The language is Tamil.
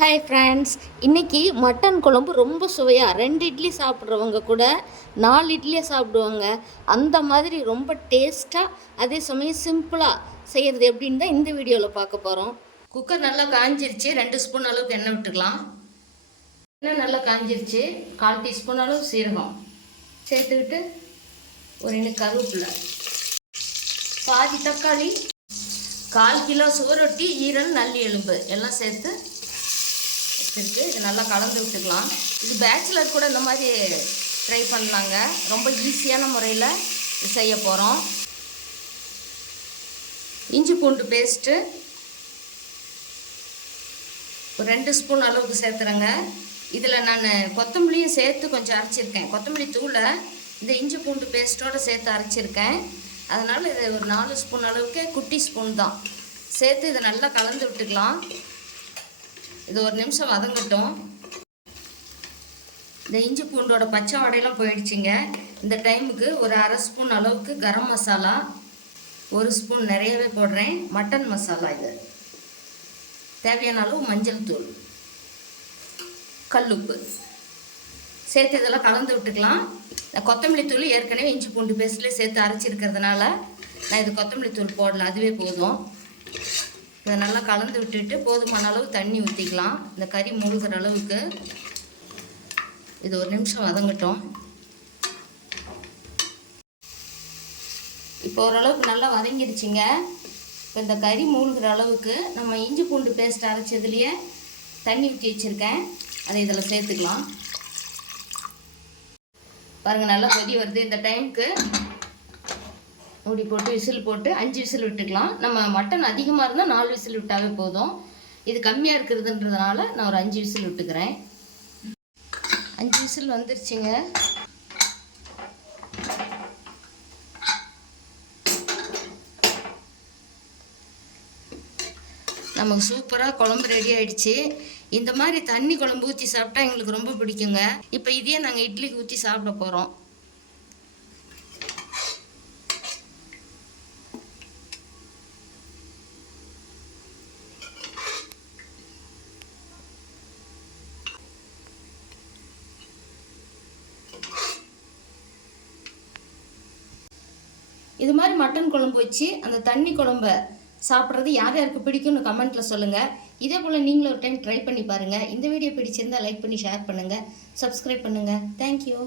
ஹாய் ஃப்ரெண்ட்ஸ் இன்றைக்கி மட்டன் குழம்பு ரொம்ப சுவையாக ரெண்டு இட்லி சாப்பிட்றவங்க கூட நாலு இட்லியை சாப்பிடுவாங்க. அந்த மாதிரி ரொம்ப டேஸ்ட்டாக அதே சமயம் சிம்பிளாக செய்கிறது எப்படின்னு தான் இந்த வீடியோவில் பார்க்க போகிறோம் குக்கர் நல்லா காஞ்சிருச்சு. ரெண்டு ஸ்பூன் அளவுக்கு எண்ணெய் விட்டுக்கலாம். எண்ணெய் நல்லா காஞ்சிருச்சு. கால் டீஸ்பூன் அளவு சீரகம் சேர்த்துக்கிட்டு ஒரு இன்னும் கருவேப்பிலை. பாதி தக்காளி கால் கிலோ சுவரொட்டி ஈரல் நல்லி எலும்பு எல்லாம் சேர்த்து வச்சுருக்கு. இது நல்லா கலந்து விட்டுக்கலாம். இது பேச்சுலர் கூட இந்த மாதிரி ட்ரை பண்ணலாங்க. ரொம்ப ஈஸியான முறையில் செய்ய போகிறோம் இஞ்சி பூண்டு பேஸ்ட்டு ஒரு ரெண்டு ஸ்பூன் அளவுக்கு சேர்த்துறேங்க. இதில் நான் கொத்தமல்லியும் சேர்த்து கொஞ்சம் அரைச்சிருக்கேன். கொத்தமல்லி தூளை இந்த இஞ்சி பூண்டு பேஸ்ட்டோடு சேர்த்து அரைச்சிருக்கேன். அதனால் இது ஒரு நாலு ஸ்பூன் அளவுக்கு குட்டி ஸ்பூன் தான். சேர்த்து இதை நல்லா கலந்து விட்டுக்கலாம். இது ஒரு நிமிஷம் வதங்கட்டும். இந்த இஞ்சி பூண்டோட பச்சை வடையெல்லாம் போயிடுச்சுங்க. இந்த டைமுக்கு ஒரு அரை ஸ்பூன் அளவுக்கு கரம் மசாலா ஒரு ஸ்பூன் நிறையவே போடுறேன். மட்டன் மசாலா இது. தேவையான அளவு மஞ்சள் தூள் கல்லுப்பு. சேர்த்து இதெல்லாம் கலந்து விட்டுக்கலாம். இந்த கொத்தமல்லி தூள் ஏற்கனவே இஞ்சி பூண்டு பேஸ்ட்லேயே சேர்த்து அரைச்சிருக்கிறதுனால நான் இது கொத்தமல்லி தூள் போடல அதுவே போதும். இதை நல்லா கலந்து விட்டுட்டு போதுமான அளவு தண்ணி ஊற்றிக்கலாம் இந்த கறி மூழ்கிற அளவுக்கு. இது ஒரு நிமிஷம் வதங்கட்டும். இப்போ ஓரளவுக்கு நல்லா வதங்கிடுச்சிங்க. இப்போ இந்த கறி மூழ்கிற அளவுக்கு நம்ம இஞ்சி பூண்டு பேஸ்ட் அரைச்சதுலேயே தண்ணி ஊற்றி வச்சுருக்கேன். அதை இதில் சேர்த்துக்கலாம். பாருங்கள் நல்லா கொதி வருது. இந்த டைமுக்கு மூடி போட்டு விசில் போட்டு அஞ்சு விசில் விட்டுக்கலாம். நம்ம மட்டன் அதிகமாக இருந்தால் நாலு விசில் விட்டாவே போதும். இது கம்மியாக இருக்கிறதுன்றதுனால நான் ஒரு அஞ்சு விசில் விட்டுக்கிறேன். அஞ்சு விசில் வந்துருச்சுங்க. நமக்கு சூப்பராக குழம்பு ரெடி ஆயிடுச்சு. இந்த மாதிரி தண்ணி குழம்பு ஊற்றி சாப்பிட்டா எங்களுக்கு ரொம்ப பிடிக்குங்க. இப்போ இதையே நாங்கள் இட்லிக்கு ஊற்றி சாப்பிட போகிறோம் இது மாதிரி மட்டன் குழம்பு வச்சு அந்த தண்ணி குழம்ப சாப்பிட்றது யார் யாருக்கு பிடிக்கும்னு கமெண்ட்டில் சொல்லுங்கள் இதே போல் நீங்களும் ஒரு டைம் ட்ரை பண்ணி பாருங்கள் இந்த வீடியோ பிடிச்சிருந்தால் லைக் பண்ணி ஷேர் பண்ணுங்கள் சப்ஸ்கிரைப் பண்ணுங்கள் தேங்க்யூ